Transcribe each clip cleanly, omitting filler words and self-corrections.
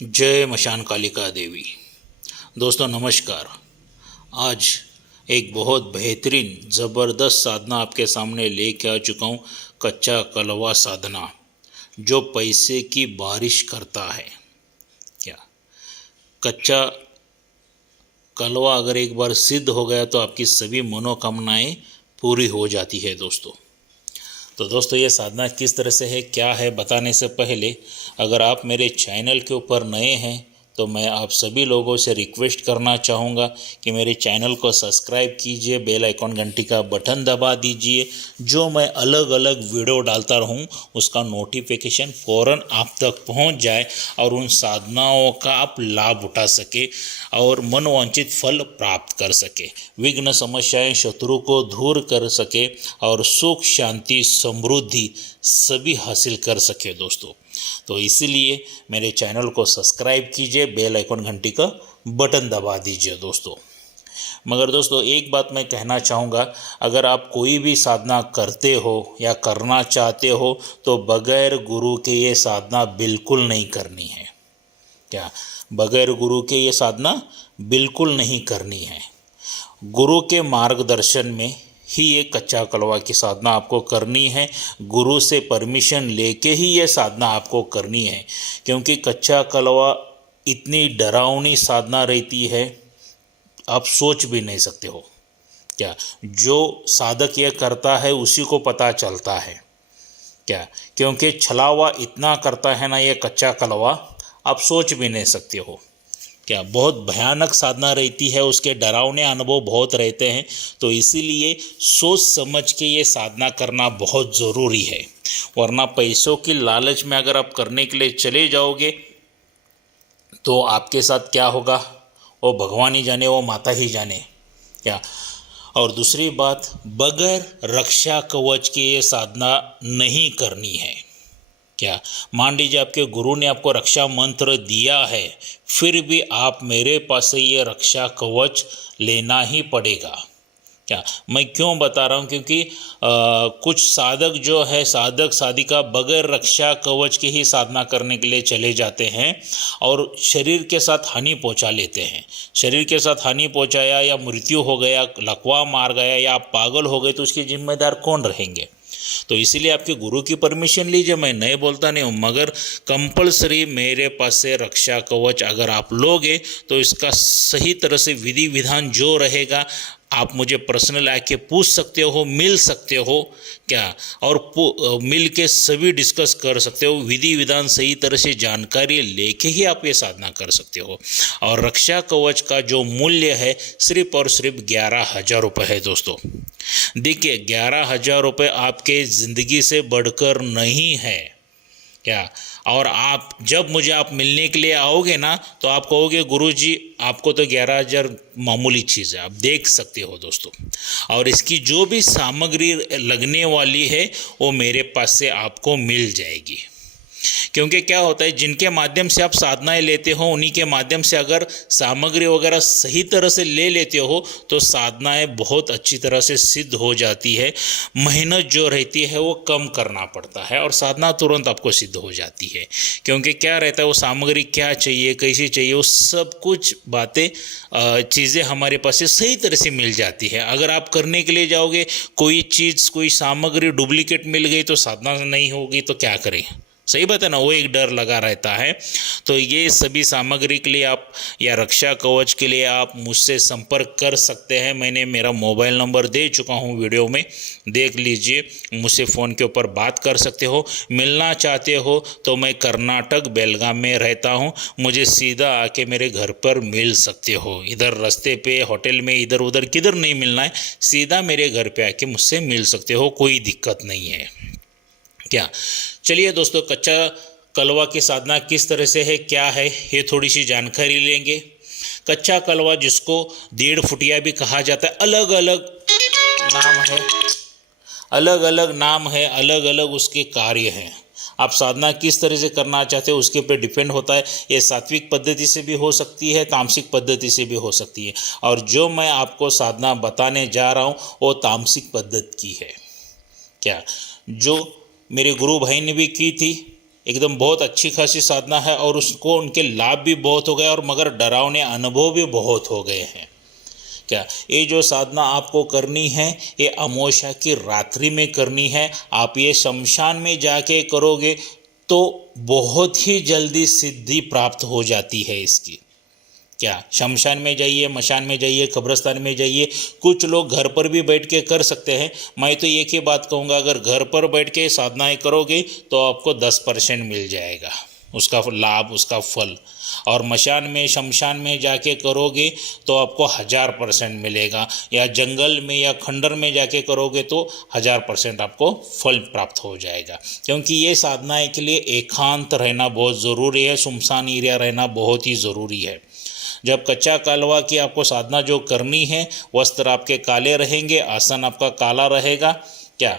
जय मशान कालिका देवी। दोस्तों नमस्कार। आज एक बहुत बेहतरीन ज़बरदस्त साधना आपके सामने लेके आ चुका हूँ। कच्चा कलवा साधना जो पैसे की बारिश करता है। क्या कच्चा कलवा अगर एक बार सिद्ध हो गया तो आपकी सभी मनोकामनाएं पूरी हो जाती है दोस्तों। तो दोस्तों ये साधना किस तरह से है, क्या है, बताने से पहले अगर आप मेरे चैनल के ऊपर नए हैं तो मैं आप सभी लोगों से रिक्वेस्ट करना चाहूँगा कि मेरे चैनल को सब्सक्राइब कीजिए, बेल आइकॉन घंटी का बटन दबा दीजिए। जो मैं अलग अलग वीडियो डालता रहूँ उसका नोटिफिकेशन फ़ौरन आप तक पहुँच जाए और उन साधनाओं का आप लाभ उठा सके और मनोवांछित फल प्राप्त कर सके, विघ्न समस्याएं शत्रु को दूर कर सके और सुख शांति समृद्धि सभी हासिल कर सके दोस्तों। तो इसीलिए मेरे चैनल को सब्सक्राइब कीजिए, बेल आइकन घंटी का बटन दबा दीजिए दोस्तों। मगर दोस्तों एक बात मैं कहना चाहूँगा, अगर आप कोई भी साधना करते हो या करना चाहते हो तो बगैर गुरु के ये साधना बिल्कुल नहीं करनी है। क्या बगैर गुरु के ये साधना बिल्कुल नहीं करनी है। गुरु के मार्गदर्शन में ही ये कच्चा कलवा की साधना आपको करनी है। गुरु से परमिशन लेके ही ये साधना आपको करनी है, क्योंकि कच्चा कलवा इतनी डरावनी साधना रहती है आप सोच भी नहीं सकते हो। क्या जो साधक ये करता है उसी को पता चलता है। क्या क्योंकि छलावा इतना करता है ना ये कच्चा कलवा, आप सोच भी नहीं सकते हो। क्या बहुत भयानक साधना रहती है, उसके डरावने अनुभव बहुत रहते हैं। तो इसीलिए सोच समझ के ये साधना करना बहुत ज़रूरी है, वरना पैसों की लालच में अगर आप करने के लिए चले जाओगे तो आपके साथ क्या होगा वो भगवान ही जाने, वो माता ही जाने। क्या और दूसरी बात, बगैर रक्षा कवच के ये साधना नहीं करनी है। क्या मान लीजिए आपके गुरु ने आपको रक्षा मंत्र दिया है, फिर भी आप मेरे पास से ये रक्षा कवच लेना ही पड़ेगा। क्या मैं क्यों बता रहा हूँ, क्योंकि कुछ साधक जो है, साधक साधिका बगैर रक्षा कवच के ही साधना करने के लिए चले जाते हैं और शरीर के साथ हानि पहुँचा लेते हैं। शरीर के साथ हानि पहुँचाया या मृत्यु हो गया, लकवा मार गया या आप पागल हो गए तो उसके जिम्मेदार कौन रहेंगे। तो इसीलिए आपके गुरु की परमिशन लीजिए, मैं नहीं बोलता नहीं हूँ, मगर कंपलसरी मेरे पास से रक्षा कवच अगर आप लोगे तो इसका सही तरह से विधि विधान जो रहेगा आप मुझे पर्सनल आके पूछ सकते हो, मिल सकते हो। क्या और मिल के सभी डिस्कस कर सकते हो, विधि विधान सही तरह से जानकारी लेके ही आप ये साधना कर सकते हो। और रक्षा कवच का जो मूल्य है सिर्फ और सिर्फ 11,000 रुपये है दोस्तों। देखिए 11,000 रुपये आपके ज़िंदगी से बढ़कर नहीं है। क्या और आप जब मुझे आप मिलने के लिए आओगे ना तो आप कहोगे गुरुजी आपको तो 11,000 मामूली चीज़ है, आप देख सकते हो दोस्तों। और इसकी जो भी सामग्री लगने वाली है वो मेरे पास से आपको मिल जाएगी। क्योंकि क्या होता है, जिनके माध्यम से आप साधनाएं लेते हो उन्हीं के माध्यम से अगर सामग्री वगैरह सही तरह से ले लेते हो तो साधनाएं बहुत अच्छी तरह से सिद्ध हो जाती है। मेहनत जो रहती है वो कम करना पड़ता है और साधना तुरंत आपको सिद्ध हो जाती है। क्योंकि क्या रहता है, वो सामग्री क्या चाहिए, कैसी चाहिए, वो सब कुछ बातें चीज़ें हमारे पास से सही तरह से मिल जाती है। अगर आप करने के लिए जाओगे कोई चीज़, कोई सामग्री डुप्लीकेट मिल गई तो साधना नहीं होगी तो क्या करें। सही बात है ना, वो एक डर लगा रहता है। तो ये सभी सामग्री के लिए आप या रक्षा कवच के लिए आप मुझसे संपर्क कर सकते हैं। मैंने मेरा मोबाइल नंबर दे चुका हूँ वीडियो में, देख लीजिए, मुझसे फ़ोन के ऊपर बात कर सकते हो। मिलना चाहते हो तो मैं कर्नाटक बेलगाम में रहता हूँ, मुझे सीधा आके मेरे घर पर मिल सकते हो। इधर रास्ते पे होटल में इधर उधर किधर नहीं मिलना है, सीधा मेरे घर पे आके मुझसे मिल सकते हो, कोई दिक्कत नहीं है। क्या चलिए दोस्तों, कच्चा कलवा की साधना किस तरह से है, क्या है, ये थोड़ी सी जानकारी लेंगे। कच्चा कलवा जिसको 1.5 फुटिया भी कहा जाता है, अलग अलग नाम है, अलग अलग नाम है, अलग अलग उसके कार्य हैं। आप साधना किस तरह से करना चाहते हो उसके ऊपर डिपेंड होता है। ये सात्विक पद्धति से भी हो सकती है, तामसिक पद्धति से भी हो सकती है। और जो मैं आपको साधना बताने जा रहा हूँ वो तामसिक पद्धति की है। क्या जो मेरे गुरु भाई ने भी की थी एकदम बहुत अच्छी खासी साधना है और उसको उनके लाभ भी बहुत हो गए और मगर डरावने अनुभव भी बहुत हो गए हैं। क्या ये जो साधना आपको करनी है ये अमावस्या की रात्रि में करनी है। आप ये शमशान में जाके करोगे तो बहुत ही जल्दी सिद्धि प्राप्त हो जाती है इसकी। क्या शमशान में जाइए, मशान में जाइए, कब्रिस्तान में जाइए, कुछ लोग घर पर भी बैठ के कर सकते हैं। मैं तो एक ही बात कहूँगा, अगर घर पर बैठ के साधनाएं करोगे तो आपको 10% मिल जाएगा उसका लाभ, उसका फल। और मशान में, शमशान में जाके करोगे तो आपको 1000% मिलेगा, या जंगल में या खंडर में जाके करोगे तो 1000% आपको फल प्राप्त हो जाएगा। क्योंकि ये साधनाएं के लिए एकांत रहना बहुत ज़रूरी है, सुनसान एरिया रहना बहुत ही ज़रूरी है। जब कच्चा कालवा की आपको साधना जो करनी है, वस्त्र आपके काले रहेंगे, आसन आपका काला रहेगा। क्या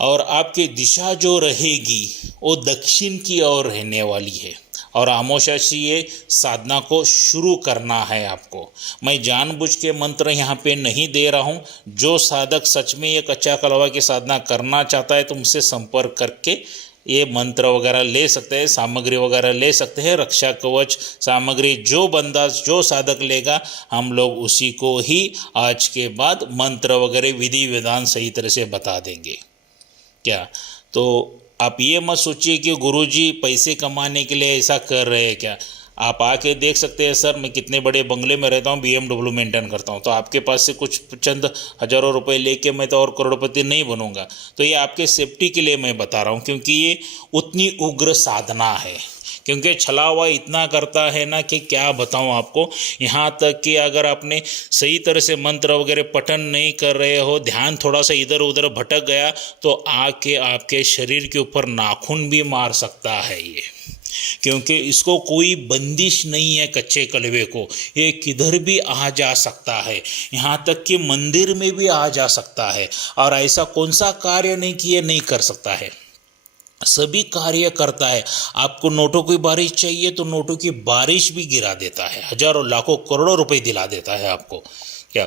और आपकी दिशा जो रहेगी वो दक्षिण की ओर रहने वाली है। और अमावस्या से ये साधना को शुरू करना है आपको। मैं जानबूझ के मंत्र यहाँ पे नहीं दे रहा हूँ। जो साधक सच में ये कच्चा कलवा की साधना करना चाहता है तो मुझसे संपर्क करके ये मंत्र वगैरह ले सकते हैं, सामग्री वगैरह ले सकते हैं। रक्षा कवच सामग्री जो बंदा, जो साधक लेगा, हम लोग उसी को ही आज के बाद मंत्र वगैरह विधि विधान सही तरह से बता देंगे। क्या तो आप ये मत सोचिए कि गुरुजी पैसे कमाने के लिए ऐसा कर रहे हैं। क्या आप आके देख सकते हैं, सर मैं कितने बड़े बंगले में रहता हूँ, BMW मेंटेन करता हूँ, तो आपके पास से कुछ चंद हज़ारों रुपए लेके मैं तो और करोड़पति नहीं बनूंगा। तो ये आपके सेफ्टी के लिए मैं बता रहा हूँ, क्योंकि ये उतनी उग्र साधना है। क्योंकि छलावा इतना करता है ना कि क्या बताऊं आपको। यहाँ तक कि अगर आपने सही तरह से मंत्र वगैरह पठन नहीं कर रहे हो, ध्यान थोड़ा सा इधर उधर भटक गया तो आके आपके शरीर के ऊपर नाखून भी मार सकता है ये। क्योंकि इसको कोई बंदिश नहीं है कच्चे कलवे को, ये किधर भी आ जा सकता है, यहाँ तक कि मंदिर में भी आ जा सकता है। और ऐसा कौन सा कार्य नहीं किए नहीं कर सकता है, सभी कार्य करता है। आपको नोटों की बारिश चाहिए तो नोटों की बारिश भी गिरा देता है, हजारों लाखों करोड़ों रुपए दिला देता है आपको। क्या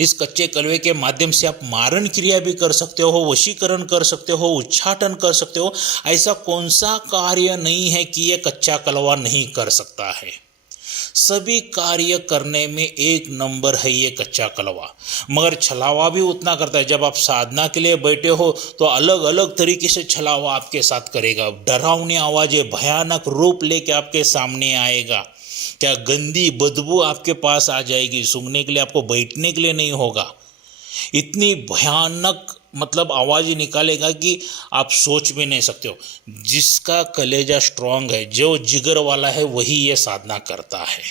इस कच्चे कलवे के माध्यम से आप मारण क्रिया भी कर सकते हो, वशीकरण कर सकते हो, उच्चाटन कर सकते हो। ऐसा कौन सा कार्य नहीं है कि यह कच्चा कलवा नहीं कर सकता है। सभी कार्य करने में एक नंबर है ये कच्चा कलवा। मगर छलावा भी उतना करता है। जब आप साधना के लिए बैठे हो तो अलग अलग तरीके से छलावा आपके साथ करेगा। डरावनी आवाज़ें, भयानक रूप लेके आपके सामने आएगा। क्या गंदी बदबू आपके पास आ जाएगी, सूंघने के लिए, आपको बैठने के लिए नहीं होगा। इतनी भयानक मतलब आवाज़ निकालेगा कि आप सोच भी नहीं सकते हो। जिसका कलेजा स्ट्रांग है, जो जिगर वाला है, वही ये साधना करता है।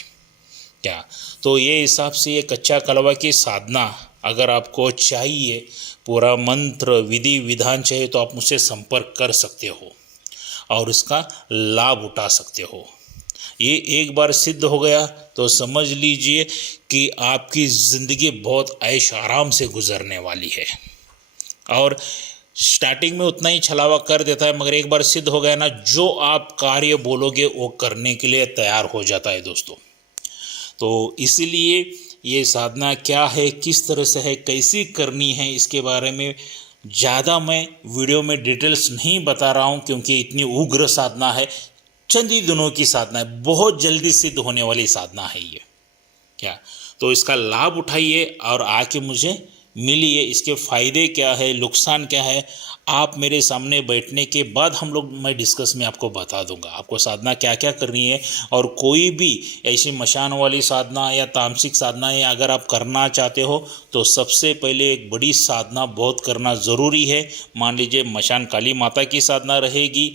क्या तो ये हिसाब से ये कच्चा कलवा की साधना अगर आपको चाहिए, पूरा मंत्र विधि विधान चाहिए, तो आप मुझसे संपर्क कर सकते हो और इसका लाभ उठा सकते हो। ये एक बार सिद्ध हो गया तो समझ लीजिए कि आपकी ज़िंदगी बहुत ऐश आराम से गुजरने वाली है। और स्टार्टिंग में उतना ही छलावा कर देता है, मगर एक बार सिद्ध हो गया ना, जो आप कार्य बोलोगे वो करने के लिए तैयार हो जाता है दोस्तों। तो इसीलिए ये साधना क्या है, किस तरह से है, कैसी करनी है, इसके बारे में ज़्यादा मैं वीडियो में डिटेल्स नहीं बता रहा हूँ, क्योंकि इतनी उग्र साधना है। चंद ही दिनों की साधना है, बहुत जल्दी सिद्ध होने वाली साधना है ये। क्या तो इसका लाभ उठाइए और आके मुझे मिलिए। इसके फ़ायदे क्या है, नुकसान क्या है, आप मेरे सामने बैठने के बाद मैं डिस्कस में आपको बता दूंगा आपको साधना क्या क्या करनी है। और कोई भी ऐसी मशान वाली साधना या तामसिक साधना या अगर आप करना चाहते हो तो सबसे पहले एक बड़ी साधना बहुत करना ज़रूरी है। मान लीजिए मशान काली माता की साधना रहेगी,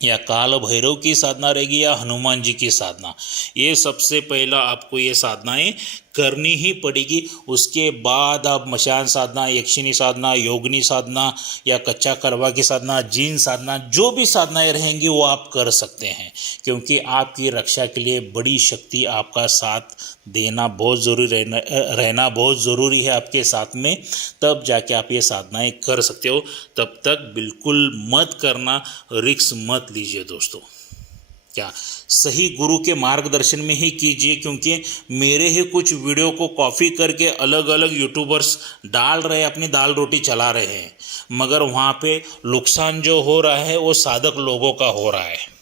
या काल भैरव की साधना रहेगी, या हनुमान जी की साधना। ये सबसे पहला आपको ये साधनाएं करनी ही पड़ेगी। उसके बाद आप मशान साधना, यक्षिणी साधना, योगिनी साधना, या कच्चा कलवा की साधना, जीन साधना, जो भी साधनाएं रहेंगी वो आप कर सकते हैं। क्योंकि आपकी रक्षा के लिए बड़ी शक्ति आपका साथ देना बहुत ज़रूरी, रहना बहुत ज़रूरी है आपके साथ में, तब जाके आप ये साधनाएं कर सकते हो। तब तक बिल्कुल मत करना, रिस्क मत लीजिए दोस्तों। क्या सही गुरु के मार्गदर्शन में ही कीजिए, क्योंकि मेरे ही कुछ वीडियो को कॉपी करके अलग अलग यूट्यूबर्स डाल रहे हैं, अपनी दाल रोटी चला रहे हैं, मगर वहाँ पे नुकसान जो हो रहा है वो साधक लोगों का हो रहा है।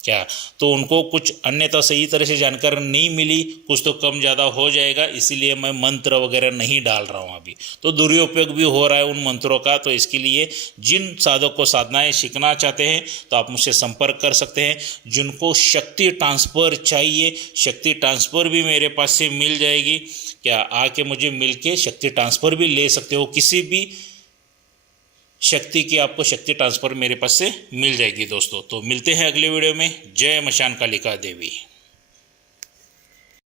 क्या तो उनको कुछ अन्यथा सही तरह से जानकारी नहीं मिली, कुछ तो कम ज़्यादा हो जाएगा, इसीलिए मैं मंत्र वगैरह नहीं डाल रहा हूँ अभी। तो दुरुपयोग भी हो रहा है उन मंत्रों का। तो इसके लिए जिन साधक को साधनाएँ सीखना चाहते हैं तो आप मुझसे संपर्क कर सकते हैं। जिनको शक्ति ट्रांसफ़र चाहिए, शक्ति ट्रांसफ़र भी मेरे पास से मिल जाएगी। क्या आके मुझे मिल के शक्ति ट्रांसफ़र भी ले सकते हो, किसी भी शक्ति की आपको शक्ति ट्रांसफ़र मेरे पास से मिल जाएगी दोस्तों। तो मिलते हैं अगले वीडियो में। जय मशान कालिका देवी।